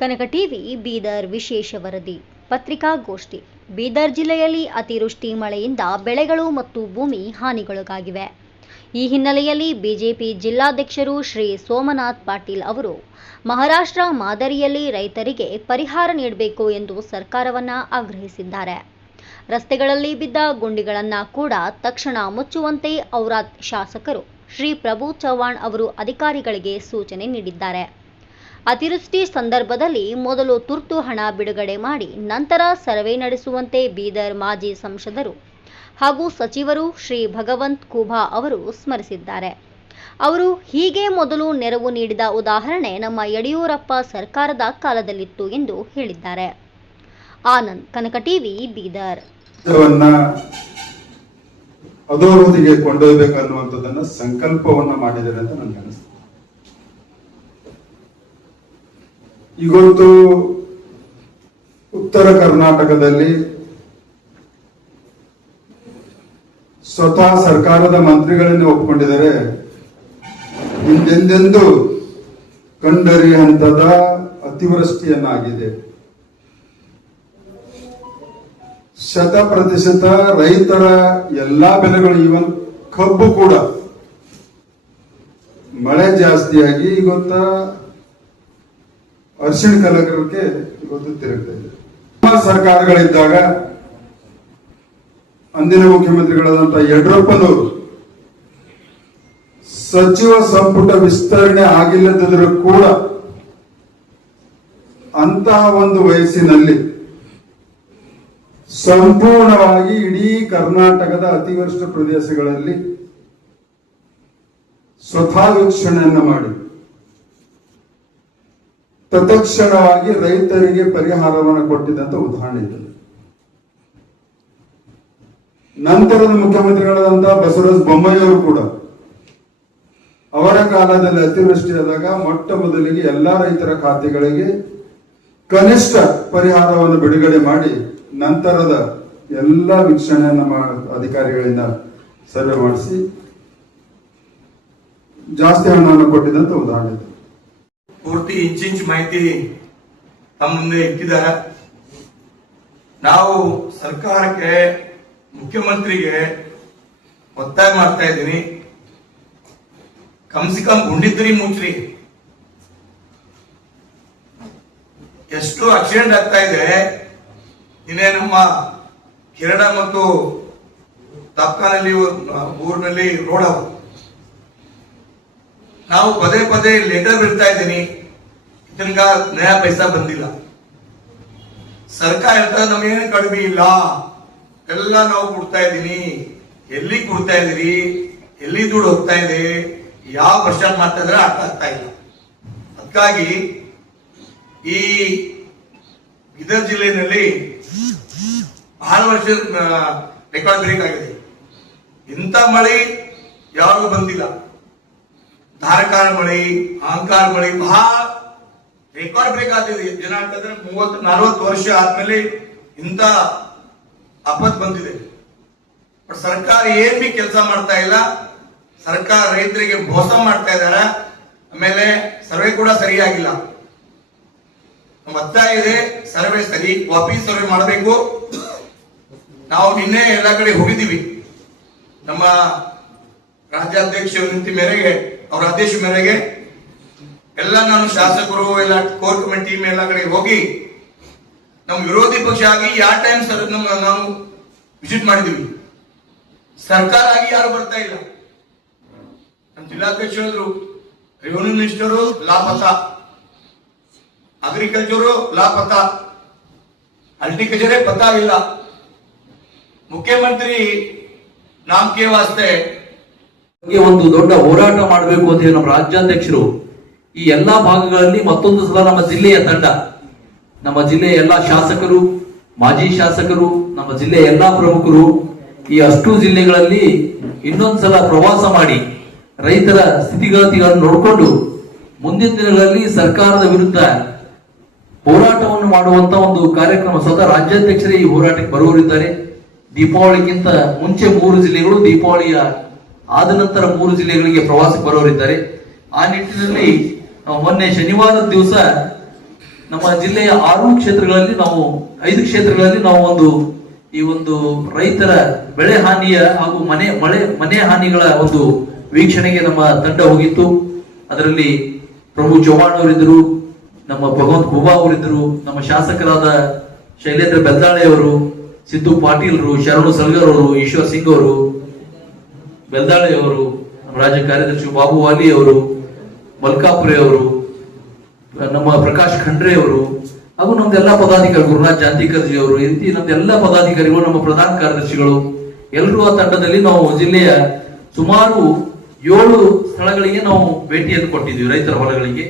ಕನಕ TV, Bidar ವಿಶೇಷ ವರದಿ, ಪತ್ರಿಕಾಗೋಷ್ಠಿ. ಬೀದರ್ ಜಿಲ್ಲೆಯಲ್ಲಿ ಅತಿವೃಷ್ಟಿ ಮಳೆಯಿಂದ ಬೆಳೆಗಳು ಮತ್ತು ಭೂಮಿ ಹಾನಿಗೊಳಗಾಗಿವೆ. ಈ ಹಿನ್ನೆಲೆಯಲ್ಲಿ ಬಿಜೆಪಿ ಜಿಲ್ಲಾಧ್ಯಕ್ಷರು ಶ್ರೀ ಸೋಮನಾಥ್ ಪಾಟೀಲ್ ಅವರು ಮಹಾರಾಷ್ಟ್ರ ಮಾದರಿಯಲ್ಲಿ ರೈತರಿಗೆ ಪರಿಹಾರ ನೀಡಬೇಕು ಎಂದು ಸರ್ಕಾರವನ್ನ ಆಗ್ರಹಿಸಿದ್ದಾರೆ. ರಸ್ತೆಗಳಲ್ಲಿ ಬಿದ್ದ ಗುಂಡಿಗಳನ್ನು ಕೂಡ ತಕ್ಷಣ ಮುಚ್ಚುವಂತೆ ಔರಾದ್ ಶಾಸಕರು ಶ್ರೀ ಪ್ರಭು ಚವ್ಹಾಣ್ ಅವರು ಅಧಿಕಾರಿಗಳಿಗೆ ಸೂಚನೆ ನೀಡಿದ್ದಾರೆ. ಅತಿವೃಷ್ಟಿ ಸಂದರ್ಭದಲ್ಲಿ ಮೊದಲು ತುರ್ತು ಹಣ ಬಿಡುಗಡೆ ಮಾಡಿ ನಂತರ ಸರ್ವೆ ನಡೆಸುವಂತೆ ಬೀದರ್ ಮಾಜಿ ಸಂಸದರು ಹಾಗೂ ಸಚಿವರು ಶ್ರೀ ಭಗವಂತ್ ಕುಭಾ ಅವರು ಸ್ಮರಿಸಿದ್ದಾರೆ. ಅವರು ಹೀಗೆ ಮೊದಲು ನೆರವು ನೀಡಿದ ಉದಾಹರಣೆ ನಮ್ಮ ಯಡಿಯೂರಪ್ಪ ಸರ್ಕಾರದ ಕಾಲದಲ್ಲಿತ್ತು ಎಂದು ಹೇಳಿದ್ದಾರೆ. ಆನಂದ್, ಕನಕ ಟಿವಿ, ಬೀದರ್. ಕೊಂಡೊಯ್ಬೇಕನ್ನುವಂಥದ್ದನ್ನ ಸಂಕಲ್ಪವನ್ನ ಮಾಡಿದ್ದಾರೆ ಅಂತ ನನಗೆ ಇವತ್ತು ಉತ್ತರ ಕರ್ನಾಟಕದಲ್ಲಿ ಸ್ವತಃ ಸರ್ಕಾರದ ಮಂತ್ರಿಗಳನ್ನೇ ಒಪ್ಕೊಂಡಿದ್ದಾರೆ. ಹಿಂದೆಂದೆಂದು ಕಂಡರಿ ಹಂತದ ಅತಿವೃಷ್ಟಿಯನ್ನಾಗಿದೆ. ಶತ ಪ್ರತಿಶತ ರೈತರ ಎಲ್ಲಾ ಬೆಳೆಗಳು ಇವನ್ ಕಬ್ಬು ಕೂಡ ಮಳೆ ಜಾಸ್ತಿಯಾಗಿ ಇವತ್ತ ಅರಿಶಿಣ ಕಲಾಕಾರಕ್ಕೆ ಇವತ್ತು ತಿರುಗ್ತಾ ಇದೆ. ಸರ್ಕಾರಗಳಿದ್ದಾಗ ಅಂದಿನ ಮುಖ್ಯಮಂತ್ರಿಗಳಾದಂತಹ ಯಡಿಯೂರಪ್ಪನವರು ಸಚಿವ ಸಂಪುಟ ವಿಸ್ತರಣೆ ಆಗಿಲ್ಲದಿದ್ರೂ ಕೂಡ ಅಂತಹ ಒಂದು ವಯಸ್ಸಿನಲ್ಲಿ ಸಂಪೂರ್ಣವಾಗಿ ಇಡೀ ಕರ್ನಾಟಕದ ಅತಿವೃಷ್ಟ ಪ್ರದೇಶಗಳಲ್ಲಿ ಸ್ವತಃ ವೀಕ್ಷಣೆಯನ್ನು ಮಾಡಿ. ತತ್ಕ್ಷಣವಾಗಿ ರೈತರಿಗೆ ಪರಿಹಾರವನ್ನು ಕೊಟ್ಟಿದ್ದಂತ ಉದಾಹರಣೆ ಇದೆ. ನಂತರದ ಮುಖ್ಯಮಂತ್ರಿಗಳಾದಂತ ಬಸವರಾಜ ಬೊಮ್ಮಾಯಿ ಅವರು ಕೂಡ ಅವರ ಕಾಲದಲ್ಲಿ ಅತಿವೃಷ್ಟಿಯಾದಾಗ ಮೊಟ್ಟ ಮೊದಲಿಗೆ ಎಲ್ಲಾ ರೈತರ ಖಾತೆಗಳಿಗೆ ಕನಿಷ್ಠ ಪರಿಹಾರವನ್ನು ಬಿಡುಗಡೆ ಮಾಡಿ ನಂತರದ ಎಲ್ಲ ವೀಕ್ಷಣೆಯನ್ನ ಅಧಿಕಾರಿಗಳಿಂದ ಸರ್ವೆ ಮಾಡಿಸಿ ಜಾಸ್ತಿ ಹಣವನ್ನು ಕೊಟ್ಟಿದ್ದಂತ ಉದಾಹರಣೆ ಪೂರ್ತಿ ಇಂಚಿಂಚು ಮಾಹಿತಿ ತಮ್ಮ ಮುಂದೆ ಇಟ್ಟಿದ್ದಾರೆ. ನಾವು ಸರ್ಕಾರಕ್ಕೆ, ಮುಖ್ಯಮಂತ್ರಿಗೆ ಒತ್ತಾಯ ಮಾಡ್ತಾ ಇದ್ದೀನಿ. ಕಮ್ ಸಿ ಕಮ್ ಗುಂಡಿದ್ರಿ ಮುಚ್ಚ್ರಿ ಎಷ್ಟು ಆಕ್ಸಿಡೆಂಟ್ ಆಗ್ತಾ ಇದೆ. ಇನ್ನೇ ನಮ್ಮ ಕಿರಣ ಮತ್ತು ತಾಪ್ಕಾನಲ್ಲಿ ಊರಿನಲ್ಲಿ ರೋಡ್ ಅವ ನಾವು ಪದೇ ಪದೇ ಲೆಟರ್ ಬಿಡ್ತಾ ಇದ್ದೀನಿ. ತನಕ ನಯ ಪೈಸಾ ಬಂದಿಲ್ಲ. ಸರ್ಕಾರ ಹೇಳ್ತದೆ ನಮಗೇನು ಕಡಿಮೆ ಇಲ್ಲ. ಎಲ್ಲ ನಾವು ಕೊಡ್ತಾ ಇದ್ದೀನಿ. ಎಲ್ಲಿ ಕೊಡ್ತಾ ಇದೀರಿ ಎಲ್ಲಿ ದುಡ್ಡು ಹೋಗ್ತಾ ಇದೆ? ಯಾವ ಪ್ರಶ್ನೆ ಮಾಡ್ತಾಯಿದ್ರೆ ಅರ್ಥ ಆಗ್ತಾ ಇಲ್ಲ. ಅದಕ್ಕಾಗಿ ಈ ಬೀದರ್ ಜಿಲ್ಲೆಯಲ್ಲಿ ಬಹಳ ವರ್ಷ ರೆಕಾರ್ಡ್ ಬ್ರೇಕ್ ಆಗಿದೆ. ಇಂಥ ಮಳೆ ಯಾರು ಬಂದಿಲ್ಲ. ಧಾರಕಾರ ಮಳೆ, ಅಹಂಕಾರ ಮಳಿ ಬಹಳ ರೆಕಾರ್ಡ್ ಬ್ರೇಕ್ ಜನ ಅಂತಂದ್ರೆ ಮೂವತ್ತು, ನಲವತ್ತು ವರ್ಷ ಆದ್ಮೇಲೆ ಇಂತ ಆಪತ್ ಬಂದಿದೆ. ಬಟ್ ಸರ್ಕಾರ ಏನ್ ಬಿ ಕೆಲಸ ಮಾಡ್ತಾ ಇಲ್ಲ, ಸರ್ಕಾರ ರೈತರಿಗೆ ಮೋಸ ಮಾಡ್ತಾ ಇದಾರ, ಆಮೇಲೆ ಸರ್ವೆ ಕೂಡ ಸರಿಯಾಗಿಲ್ಲ. ನಮ್ಮ ಒತ್ತಾಯ ಇದೆ ಸರ್ವೆ ಸರಿ, ವಾಪಸ್ ಸರ್ವೆ ಮಾಡಬೇಕು. ನಾವು ನಿನ್ನೆ ಎಲ್ಲ ಕಡೆ ಹೋಗಿದ್ದೀವಿ. ನಮ್ಮ ರಾಜ್ಯಾಧ್ಯಕ್ಷ ವಿನಂತಿ ಮೇರೆಗೆ ಅವರ ಆದೇಶ ಮೇರೆಗೆ ಎಲ್ಲ ನಾನು ಶಾಸಕರು, ಎಲ್ಲ ಕೋರ್ ಕಮಿಟಿ ಎಲ್ಲ ಕಡೆ ಹೋಗಿ ನಮ್ಮ ವಿರೋಧಿ ಪಕ್ಷ ಆಗಿ ಯಾವ ಟೈಮ್ ನಾವು ವಿಸಿಟ್ ಮಾಡಿದೀವಿ. ಸರ್ಕಾರ ಆಗಿ ಯಾರು ಬರ್ತಾ ಇಲ್ಲ. ನಮ್ಮ ಜಿಲ್ಲಾಧ್ಯಕ್ಷ ಹೇಳಿದ್ರು ರೆವಿನ್ಯೂ ಮಿನಿಸ್ಟರು ಲಾಪತ ಅಗ್ರಿಕಲ್ಚರು ಲಾಪತ ಅಲ್ಟಿಕಲ್ಚರೇ ಪತಾ ಇಲ್ಲ ಮುಖ್ಯಮಂತ್ರಿ ನಾಮಕೆ ವಾಸ್ತೆ ಒಂದು ದೊಡ್ಡ ಹೋರಾಟ ಮಾಡಬೇಕು ಅಂತ ಹೇಳಿ ನಮ್ಮ ರಾಜ್ಯಾಧ್ಯಕ್ಷರು ಈ ಎಲ್ಲಾ ಭಾಗಗಳಲ್ಲಿ ಮತ್ತೊಂದು ಸಲ ನಮ್ಮ ಜಿಲ್ಲೆಯ ತಂಡ, ನಮ್ಮ ಜಿಲ್ಲೆಯ ಎಲ್ಲಾ ಶಾಸಕರು, ಮಾಜಿ ಶಾಸಕರು, ನಮ್ಮ ಜಿಲ್ಲೆಯ ಎಲ್ಲಾ ಪ್ರಮುಖರು ಈ ಅಷ್ಟು ಜಿಲ್ಲೆಗಳಲ್ಲಿ ಇನ್ನೊಂದ್ಸಲ ಪ್ರವಾಸ ಮಾಡಿ ರೈತರ ಸ್ಥಿತಿಗತಿಗಳನ್ನು ನೋಡಿಕೊಂಡು ಮುಂದಿನ ದಿನಗಳಲ್ಲಿ ಸರ್ಕಾರದ ವಿರುದ್ಧ ಹೋರಾಟವನ್ನು ಮಾಡುವಂತ ಒಂದು ಕಾರ್ಯಕ್ರಮ ಸ್ವತಃ ರಾಜ್ಯಾಧ್ಯಕ್ಷರೇ ಈ ಹೋರಾಟಕ್ಕೆ ಬರುವರಿದ್ದಾರೆ ದೀಪಾವಳಿಗಿಂತ ಮುಂಚೆ ಮೂರು ಜಿಲ್ಲೆಗಳು ದೀಪಾವಳಿಯ ಆದ ನಂತರ ಮೂರು ಜಿಲ್ಲೆಗಳಿಗೆ ಪ್ರವಾಸಕ್ಕೆ ಬರೋರಿದ್ದಾರೆ. ಆ ನಿಟ್ಟಿನಲ್ಲಿ ಮೊನ್ನೆ ಶನಿವಾರದ ದಿವಸ ನಮ್ಮ ಜಿಲ್ಲೆಯ ಆರು ಕ್ಷೇತ್ರಗಳಲ್ಲಿ ನಾವು, ಐದು ಕ್ಷೇತ್ರಗಳಲ್ಲಿ ನಾವು ಒಂದು, ಈ ಒಂದು ರೈತರ ಬೆಳೆ ಹಾನಿಯ ಹಾಗೂ ಮನೆ, ಮಳೆ, ಮನೆ ಹಾನಿಗಳ ಒಂದು ವೀಕ್ಷಣೆಗೆ ನಮ್ಮ ತಂಡ ಹೋಗಿತ್ತು. ಅದರಲ್ಲಿ ಪ್ರಭು ಚೌಹಾಣ್ ಅವರಿದ್ದರು, ನಮ್ಮ ಭಗವಂತ್ ಬುಬಾ ಅವರಿದ್ದರು, ನಮ್ಮ ಶಾಸಕರಾದ ಶೈಲೇಂದ್ರ ಬೆಲ್ದಾಳೆ ಅವರು, ಸಿದ್ದು ಪಾಟೀಲ್ರು, ಶರಣು ಸಲ್ಗರ್ ಅವರು, ಈಶ್ವರ್ ಸಿಂಗ್ ಅವರು ಬೆಲ್ದಾಳೆ ಅವರು ನಮ್ಮ ರಾಜ್ಯ ಕಾರ್ಯದರ್ಶಿ ಬಾಬು ವಾಲಿ ಅವರು ಮಲ್ಕಾಪುರೆ ಅವರು ನಮ್ಮ ಪ್ರಕಾಶ್ ಖಂಡ್ರೆ ಅವರು ಹಾಗೂ ನಮ್ದೆಲ್ಲ ಪದಾಧಿಕಾರಿ ಗುರುನಾಥ್ ಜಾಂತಿಕರ್ಜಿ ಅವರು ನಮ್ದು ನಮ್ದೆಲ್ಲ ಪದಾಧಿಕಾರಿಗಳು, ನಮ್ಮ ಪ್ರಧಾನ ಕಾರ್ಯದರ್ಶಿಗಳು, ಎಲ್ಲರೂ ಆ ತಂಡದಲ್ಲಿ ನಾವು ಜಿಲ್ಲೆಯ ಸುಮಾರು ಏಳು ಸ್ಥಳಗಳಿಗೆ ನಾವು ಭೇಟಿಯನ್ನು ಕೊಟ್ಟಿದ್ದೀವಿ ರೈತರ ಹೊಲಗಳಿಗೆ.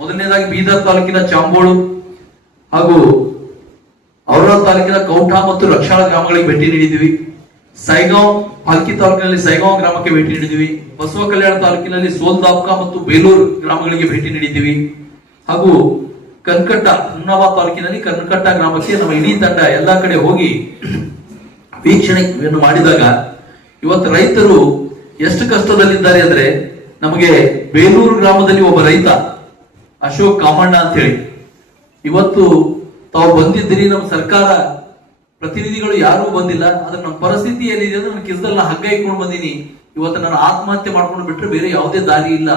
ಮೊದಲನೇದಾಗಿ ಬೀದರ್ ತಾಲೂಕಿನ ಚಾಂಬೋಳು ಹಾಗೂ ಔರಾದ್ ತಾಲೂಕಿನ ಕೌಠಾ ಮತ್ತು ರಕ್ಷಾಳ ಗ್ರಾಮಗಳಿಗೆ ಭೇಟಿ ನೀಡಿದ್ವಿ ಸೈಗಾಂವ್, ಪಾಲ್ಕಿ ತಾಲೂಕಿನಲ್ಲಿ ಸೈಗಾಂವ್ ಗ್ರಾಮಕ್ಕೆ ಭೇಟಿ ನೀಡಿದ್ವಿ ಬಸವ ಕಲ್ಯಾಣ ತಾಲೂಕಿನಲ್ಲಿ ಸೋಲ್ದಾಪ್ಕ ಮತ್ತು ಬೇಲೂರು ಗ್ರಾಮಗಳಿಗೆ ಭೇಟಿ ನೀಡಿದ್ದೀವಿ. ಹಾಗೂ ಕನ್ಕಟ್ಟ ಹುಮ್ನಾಬಾದ್ ತಾಲೂಕಿನಲ್ಲಿ ಕನ್ಕಟ್ಟ ಗ್ರಾಮಕ್ಕೆ ನಮ್ಮ ಇಡೀ ತಂಡ ಎಲ್ಲಾ ಕಡೆ ಹೋಗಿ ವೀಕ್ಷಣೆಯನ್ನು ಮಾಡಿದಾಗ ಇವತ್ತು ರೈತರು ಎಷ್ಟು ಕಷ್ಟದಲ್ಲಿದ್ದಾರೆ ಅಂದ್ರೆ ನಮಗೆ ಬೇಲೂರು ಗ್ರಾಮದಲ್ಲಿ ಒಬ್ಬ ರೈತ, ಅಶೋಕ್ ಕಾಮಣ್ಣ ಅಂತ ಹೇಳಿ. ಇವತ್ತು ತಾವು ಬಂದಿದ್ದೀರಿ, ನಮ್ಮ ಸರ್ಕಾರ ಪ್ರತಿನಿಧಿಗಳು ಯಾರೂ ಬಂದಿಲ್ಲ. ಆದ್ರೆ ನಮ್ಮ ಪರಿಸ್ಥಿತಿ ಏನಿದೆ ಅಂದ್ರೆ ನನ್ನ ಕಿಸದಲ್ಲಿ ಹಗ್ಗ ಇಟ್ಕೊಂಡು ಬಂದೀನಿ. ಇವತ್ತು ನಾನು ಆತ್ಮಹತ್ಯೆ ಮಾಡ್ಕೊಂಡು ಬಿಟ್ಟರೆ ಬೇರೆ ಯಾವುದೇ ದಾರಿ ಇಲ್ಲ.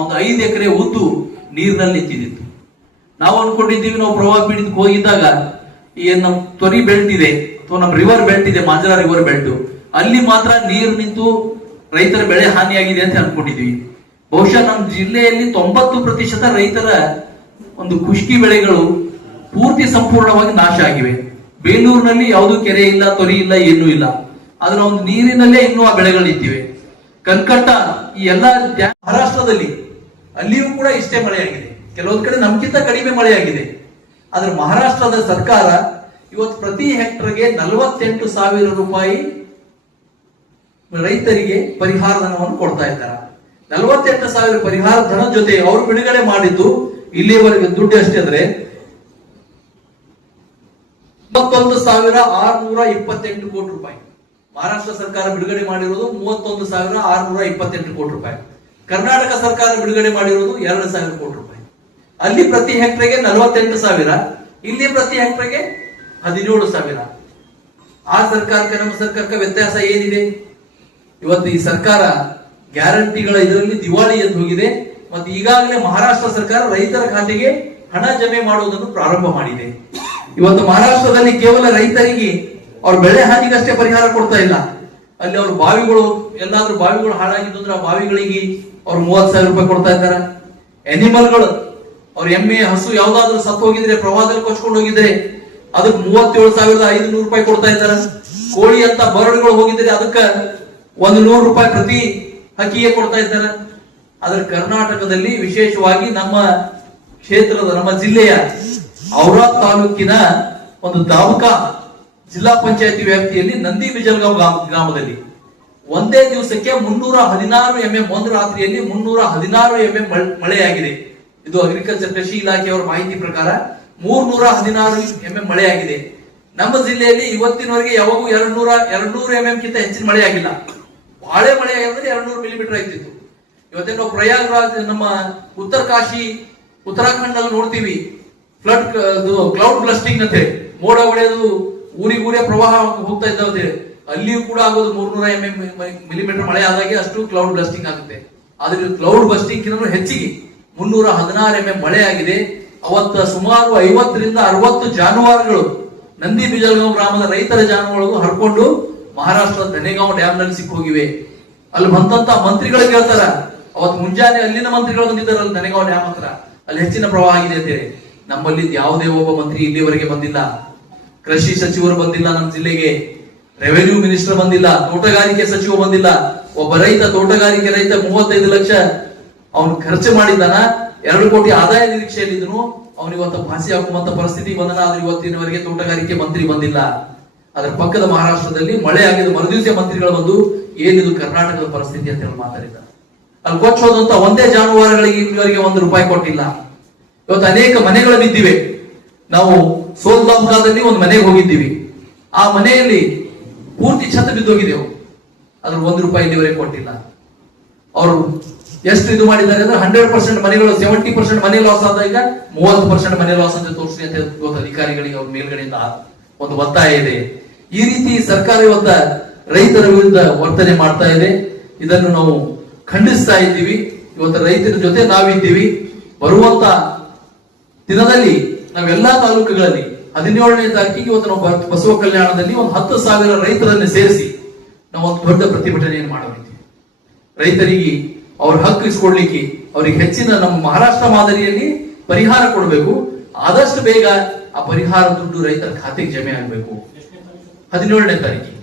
ಒಂದು ಐದು ಎಕರೆ ಉದ್ದು ನೀರಿನಲ್ಲಿ ನಿಂತಿದ್ದಿತ್ತು. ನಾವು ಅನ್ಕೊಂಡಿದ್ದೀವಿ, ನಾವು ಪ್ರವಾಹ ಪೀಡಿತ ಹೋಗಿದ್ದಾಗ ಏನ್ ನಮ್ಮ ತ್ವರಿ ಬೆಲ್ಟ್ ಇದೆ, ಅಥವಾ ನಮ್ಮ ರಿವರ್ ಬೆಲ್ಟ್ ಇದೆ ಮಾಂಜರಾ ರಿವರ್ ಬೆಲ್ಟ್ ಅಲ್ಲಿ ಮಾತ್ರ ನೀರು ನಿಂತು ರೈತರ ಬೆಳೆ ಹಾನಿಯಾಗಿದೆ ಅಂತ ಅನ್ಕೊಂಡಿದ್ವಿ ಬಹುಶಃ ನಮ್ಮ ಜಿಲ್ಲೆಯಲ್ಲಿ ತೊಂಬತ್ತು ಪ್ರತಿಶತ ರೈತರ ಒಂದು ಖುಷ್ಕಿ ಬೆಳೆಗಳು ಪೂರ್ತಿ ಸಂಪೂರ್ಣವಾಗಿ ನಾಶ ಆಗಿವೆ. ಬೇಲೂರಿನಲ್ಲಿ ಯಾವುದು ಕೆರೆ ಇಲ್ಲ, ತೊರಿ ಇಲ್ಲ, ಏನೂ ಇಲ್ಲ. ಆದ್ರೆ ಒಂದು ನೀರಿನಲ್ಲೇ ಇನ್ನೂ ಆ ಬೆಳೆಗಳು ಕನ್ಕಟ್ಟ ಈ ಎಲ್ಲಾ ಮಹಾರಾಷ್ಟ್ರದಲ್ಲಿ ಅಲ್ಲಿಯೂ ಕೂಡ ಇಷ್ಟೇ ಮಳೆಯಾಗಿದೆ. ಕೆಲವೊಂದು ಕಡೆ ನಮ್ಗಿಂತ ಕಡಿಮೆ ಮಳೆಯಾಗಿದೆ. ಆದ್ರೆ ಮಹಾರಾಷ್ಟ್ರದ ಸರ್ಕಾರ ಇವತ್ತು ಪ್ರತಿ ಹೆಕ್ಟರ್ಗೆ ನಲವತ್ತೆಂಟು ಸಾವಿರ ರೂಪಾಯಿ ರೈತರಿಗೆ ಪರಿಹಾರ ಧನವನ್ನು ಕೊಡ್ತಾ ಇದ್ದಾರೆ. ನಲವತ್ತೆಂಟು ಸಾವಿರ ಪರಿಹಾರ ಧನ ಜೊತೆ ಅವರು ಬಿಡುಗಡೆ ಮಾಡಿದ್ದು ಇಲ್ಲಿವರೆಗೆ ದುಡ್ಡು ಅಷ್ಟೇ ಅಂದ್ರೆ ಮೂವತ್ತೊಂದು ಸಾವಿರ ಆರ್ನೂರ ಇಪ್ಪತ್ತೆಂಟು ಕೋಟಿ ರೂಪಾಯಿ. ಮಹಾರಾಷ್ಟ್ರ ಸರ್ಕಾರ ಬಿಡುಗಡೆ ಮಾಡಿರೋದು ಮೂವತ್ತೊಂದು ಸಾವಿರ ಆರ್ನೂರ ಇಪ್ಪತ್ತೆಂಟು ಕೋಟಿ ರೂಪಾಯಿ. ಕರ್ನಾಟಕ ಸರ್ಕಾರ ಬಿಡುಗಡೆ ಮಾಡಿರೋದು ಎರಡು ಸಾವಿರ ಕೋಟಿ ರೂಪಾಯಿ. ಅಲ್ಲಿ ಪ್ರತಿ ಹೆಕ್ಟರ್ಗೆ ನಲವತ್ತೆಂಟು ಸಾವಿರ, ಇಲ್ಲಿ ಪ್ರತಿ ಹೆಕ್ಟರ್ಗೆ ಹದಿನೇಳು ಸಾವಿರ. ಆ ಸರ್ಕಾರಕ್ಕೆ, ನಮ್ಮ ಸರ್ಕಾರಕ್ಕೆ ವ್ಯತ್ಯಾಸ ಏನಿದೆ? ಇವತ್ತು ಈ ಸರ್ಕಾರ ಗ್ಯಾರಂಟಿಗಳ ಇದರಲ್ಲಿ ದಿವಾಳಿ ಎದ್ದು ಹೋಗಿದೆ. ಮತ್ತು ಈಗಾಗಲೇ ಮಹಾರಾಷ್ಟ್ರ ಸರ್ಕಾರ ರೈತರ ಖಾತೆಗೆ ಹಣ ಜಮೆ ಮಾಡುವುದನ್ನು ಪ್ರಾರಂಭ ಮಾಡಿದೆ. ಇವತ್ತು ಮಹಾರಾಷ್ಟ್ರದಲ್ಲಿ ಕೇವಲ ರೈತರಿಗೆ ಅವ್ರ ಬೆಳೆ ಹಾನಿಗಷ್ಟೇ ಪರಿಹಾರ ಕೊಡ್ತಾ ಇಲ್ಲ. ಅಲ್ಲಿ ಅವ್ರ ಬಾವಿಗಳು, ಎಲ್ಲಾದ್ರೂ ಬಾವಿಗಳು ಹಾಳಾಗಿದ್ದು ಅಂದ್ರೆ ಆ ಬಾವಿಗಳಿಗೆ ಅವ್ರು ಮೂವತ್ ಸಾವಿರ ರೂಪಾಯಿ ಕೊಡ್ತಾ ಇದ್ದಾರೆ. ಎನಿಮಲ್ಗಳು ಅವ್ರ ಎಮ್ಮೆ, ಹಸು ಯಾವ್ದಾದ್ರು ಸತ್ತು ಹೋಗಿದ್ರೆ, ಪ್ರವಾಹದಲ್ಲಿ ಕೊಚ್ಕೊಂಡು ಹೋಗಿದ್ರೆ ಅದಕ್ಕೆ ಮೂವತ್ತೇಳು ಸಾವಿರದ ಐದುನೂರು ರೂಪಾಯಿ ಕೊಡ್ತಾ ಇದ್ದಾರೆ. ಕೋಳಿ ಅಂತ ಬರಡುಗಳು ಹೋಗಿದ್ರೆ ಅದಕ್ಕೆ ಒಂದು ನೂರು ರೂಪಾಯಿ ಪ್ರತಿ ಹಕ್ಕಿಗೆ ಕೊಡ್ತಾ ಇದ್ದಾರೆ. ಆದ್ರೆ ಕರ್ನಾಟಕದಲ್ಲಿ ವಿಶೇಷವಾಗಿ ನಮ್ಮ ಕ್ಷೇತ್ರದ, ನಮ್ಮ ಜಿಲ್ಲೆಯ ಔರಾದ್ ತಾಲೂಕಿನ ಒಂದು ತಾಲೂಕಾ ಜಿಲ್ಲಾ ಪಂಚಾಯತಿ ವ್ಯಾಪ್ತಿಯಲ್ಲಿ ನಂದಿ ಬಿಜಲ್ಗಾಂವ್ ಗ್ರಾಮ- ಗ್ರಾಮದಲ್ಲಿ ಒಂದೇ ದಿವಸಕ್ಕೆ ಮುನ್ನೂರ ಹದಿನಾರು ಎಂ ಎಂ ಒಂದು ರಾತ್ರಿಯಲ್ಲಿ ಮುನ್ನೂರ ಹದಿನಾರು ಎಂ ಎಂ ಮಳೆಯಾಗಿದೆ. ಇದು ಅಗ್ರಿಕಲ್ಚರ್ ಕೃಷಿ ಇಲಾಖೆಯವರ ಮಾಹಿತಿ ಪ್ರಕಾರ ಮೂರ್ನೂರ ಹದಿನಾರು ಎಂ ಎಂ ಮಳೆಯಾಗಿದೆ. ನಮ್ಮ ಜಿಲ್ಲೆಯಲ್ಲಿ ಇವತ್ತಿನವರೆಗೆ ಯಾವಾಗೂ ಎರಡ್ ನೂರ ಎರಡ್ ನೂರು ಎಂ ಎಂ ಕಿಂತ ಹೆಚ್ಚಿನ ಮಳೆ ಆಗಿಲ್ಲ ಬಾಳೆ ಮಳೆ ಆಗಿದ್ರೆ ಎರಡ್ ನೂರು ಮಿಲಿಮೀಟರ್ ಆಗ್ತಿತ್ತು. ಇವತ್ತೇನೋ ಪ್ರಯಾಗ್ರಾಜ್ ನಮ್ಮ ಉತ್ತರ ಕಾಶಿ ಉತ್ತರಾಖಂಡ್ನಲ್ಲಿ ನೋಡ್ತೀವಿ. ಫ್ಲಡ್ ಕ್ಲೌಡ್ ಬ್ಲಸ್ಟಿಂಗ್ ಅಂತೆ. ಮೋಡ ಹೊಡೆಯೋದು ಊರಿಗೂರೇ ಪ್ರವಾಹ ಹೋಗ್ತಾ ಇದ್ದಾವೆ ಅಲ್ಲಿಯೂ ಕೂಡ ಆಗೋದು ಮೂರ್ನೂರ ಎಂ ಮಿಲಿಮೀಟರ್ ಮಳೆ ಆದಾಗೆ ಅಷ್ಟು ಕ್ಲೌಡ್ ಬ್ಲಸ್ಟಿಂಗ್ ಆಗುತ್ತೆ. ಆದ್ರೆ ಕ್ಲೌಡ್ ಬ್ಲಸ್ಟಿಂಗ್ ಕಿಂತ ಹೆಚ್ಚಿಗೆ. ಮುನ್ನೂರ ಹದಿನಾರು ಎಂ ಮಳೆ ಆಗಿದೆ. ಅವತ್ತ ಸುಮಾರು ಐವತ್ತರಿಂದ ಅರವತ್ತು ಜಾನುವಾರುಗಳು ನಂದಿ ಬಿಜಲ್ಗಾಂವ್ ಗ್ರಾಮದ ರೈತರ ಜಾನುವಾರು ಹರ್ಕೊಂಡು ಮಹಾರಾಷ್ಟ್ರದ ಧನೆಗಾಂವ್ ಡ್ಯಾಮ್ನಲ್ಲಿ ಸಿಕ್ಕೋಗಿವೆ. ಅಲ್ಲಿ ಬಂದಂತ ಮಂತ್ರಿಗಳು ಕೇಳ್ತಾರ, ಅವತ್ತು ಮುಂಜಾನೆ ಅಲ್ಲಿನ ಮಂತ್ರಿಗಳು ಬಂದಿದ್ದಾರಲ್ಲ ಧನೆಗಾಂವ್ ಡ್ಯಾಮ್ ಹತ್ರ. ಅಲ್ಲಿ ಹೆಚ್ಚಿನ ಪ್ರವಾಹ ಆಗಿದೆ ಅಂತೇಳಿ ನಮ್ಮಲ್ಲಿ ಯಾವುದೇ ಒಬ್ಬ ಮಂತ್ರಿ ಇಲ್ಲಿವರೆಗೆ ಬಂದಿಲ್ಲ. ಕೃಷಿ ಸಚಿವರು ಬಂದಿಲ್ಲ ನಮ್ಮ ಜಿಲ್ಲೆಗೆ. ರೆವೆನ್ಯೂ ಮಿನಿಸ್ಟರ್ ಬಂದಿಲ್ಲ. ತೋಟಗಾರಿಕೆ ಸಚಿವ ಬಂದಿಲ್ಲ. ಒಬ್ಬ ರೈತ, ತೋಟಗಾರಿಕೆ ರೈತ ಮೂವತ್ತೈದು ಲಕ್ಷ ಅವನು ಖರ್ಚು ಮಾಡಿದ್ದಾನ. ಎರಡು ಕೋಟಿ ಆದಾಯ ನಿರೀಕ್ಷೆಯಲ್ಲಿದ್ದನು. ಅವನು ಇವತ್ತು ಭಾಷೆ ಹಾಕುವಂತ ಪರಿಸ್ಥಿತಿ ಬಂದನ. ಆದ್ರೆ ಇವತ್ತಿನವರೆಗೆ ತೋಟಗಾರಿಕೆ ಮಂತ್ರಿ ಬಂದಿಲ್ಲ. ಅದರ ಪಕ್ಕದ ಮಹಾರಾಷ್ಟ್ರದಲ್ಲಿ ಮಳೆ ಆಗಿದ ಮರುದಿವಸ ಮಂತ್ರಿಗಳು ಬಂದು ಏನಿದು ಕರ್ನಾಟಕದ ಪರಿಸ್ಥಿತಿ ಅಂತ ಹೇಳಿ ಮಾತಾಡಿದ್ದಾರೆ. ಅಲ್ಲಿ ಕೊಚ್ಚೋದಂತ ಒಂದೇ ಜಾನುವಾರುಗಳಿಗೆ ಒಂದು ರೂಪಾಯಿ ಕೊಟ್ಟಿಲ್ಲ. ಇವತ್ತು ಅನೇಕ ಮನೆಗಳು ಬಿದ್ದಿವೆ. ನಾವು ಸೋಲ್ಬಾಬ್ಗಾದಲ್ಲಿ ಒಂದು ಮನೆಗೆ ಹೋಗಿದ್ದೀವಿ. ಆ ಮನೆಯಲ್ಲಿ ಪೂರ್ತಿ ಛತ್ ಬಿದ್ದೋಗಿದೆವು ಅದ್ರ ಒಂದು ರೂಪಾಯಿ ಇಲ್ಲಿವರೆಗೆ ಕೊಟ್ಟಿಲ್ಲ. ಅವರು ಎಷ್ಟು ಇದು ಮಾಡಿದ್ದಾರೆ ಅಂದ್ರೆ ಹಂಡ್ರೆಡ್ ಪರ್ಸೆಂಟ್ ಮನೆಗಳು ಸೆವೆಂಟಿ ಪರ್ಸೆಂಟ್ ಮನೆ ಲಾಸ್ ಆದ ಈಗ ಮೂವತ್ತು ಪರ್ಸೆಂಟ್ ಮನೆ ಲಾಸ್ ಅಂತ ತೋರಿಸಿ ಅಂತ ಇವತ್ತು ಅಧಿಕಾರಿಗಳಿಗೆ ಅವ್ರ ಮೇಲ್ಗಡೆಯಿಂದ ಒಂದು ಒತ್ತಾಯ ಇದೆ. ಈ ರೀತಿ ಸರ್ಕಾರ ಇವತ್ತ ರೈತರ ವಿರುದ್ಧ ವರ್ತನೆ ಮಾಡ್ತಾ ಇದೆ. ಇದನ್ನು ನಾವು ಖಂಡಿಸ್ತಾ ಇದ್ದೀವಿ. ಇವತ್ತು ರೈತರ ಜೊತೆ ನಾವಿದ್ದೀವಿ. ಬರುವಂತ ದಿನದಲ್ಲಿ ನಾವೆಲ್ಲಾ ತಾಲೂಕುಗಳಲ್ಲಿ ಹದಿನೇಳನೇ ತಾರೀಕಿಗೆ ಇವತ್ತು ನಾವು ಬಸವ ಕಲ್ಯಾಣದಲ್ಲಿ ಒಂದು ಹತ್ತು ಸಾವಿರ ರೈತರನ್ನು ಸೇರಿಸಿ ನಾವು ಒಂದು ದೊಡ್ಡ ಪ್ರತಿಭಟನೆಯನ್ನು ಮಾಡಲಿದ್ದೀವಿ ರೈತರಿಗೆ ಅವ್ರ ಹಕ್ಕು ಇಸ್ಕೊಡ್ಲಿಕ್ಕೆ ಅವ್ರಿಗೆ ಹೆಚ್ಚಿನ ನಮ್ಮ ಮಹಾರಾಷ್ಟ್ರ ಮಾದರಿಯಲ್ಲಿ ಪರಿಹಾರ ಕೊಡಬೇಕು. ಆದಷ್ಟು ಬೇಗ ಆ ಪರಿಹಾರ ದುಡ್ಡು ರೈತರ ಖಾತೆಗೆ ಜಮೆ ಆಗಬೇಕು. ಹದಿನೇಳನೇ ತಾರೀಕಿಗೆ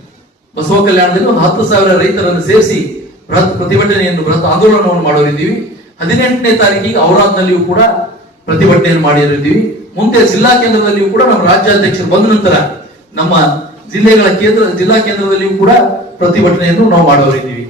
ಬಸವ ಕಲ್ಯಾಣದಲ್ಲಿ ಒಂದು ಹತ್ತು ಸಾವಿರ ರೈತರನ್ನು ಸೇರಿಸಿ ಬೃಹತ್ ಪ್ರತಿಭಟನೆಯನ್ನು, ಬೃಹತ್ ಆಂದೋಲನವನ್ನು ಮಾಡೋರಿದ್ದೀವಿ. ಹದಿನೆಂಟನೇ ತಾರೀಕಿಗೆ ಔರಾದ್ನಲ್ಲಿಯೂ ಕೂಡ ಪ್ರತಿಭಟನೆಯನ್ನು ಮಾಡಿರಿದ್ದೀವಿ ಮುಂದೆ ಜಿಲ್ಲಾ ಕೇಂದ್ರದಲ್ಲಿಯೂ ಕೂಡ ನಮ್ಮ ರಾಜ್ಯಾಧ್ಯಕ್ಷರು ಬಂದ ನಂತರ ನಮ್ಮ ಜಿಲ್ಲೆಗಳ ಕೇಂದ್ರ, ಜಿಲ್ಲಾ ಕೇಂದ್ರದಲ್ಲಿಯೂ ಕೂಡ ಪ್ರತಿಭಟನೆಯನ್ನು ನಾವು ಮಾಡೋರಿದ್ದೀವಿ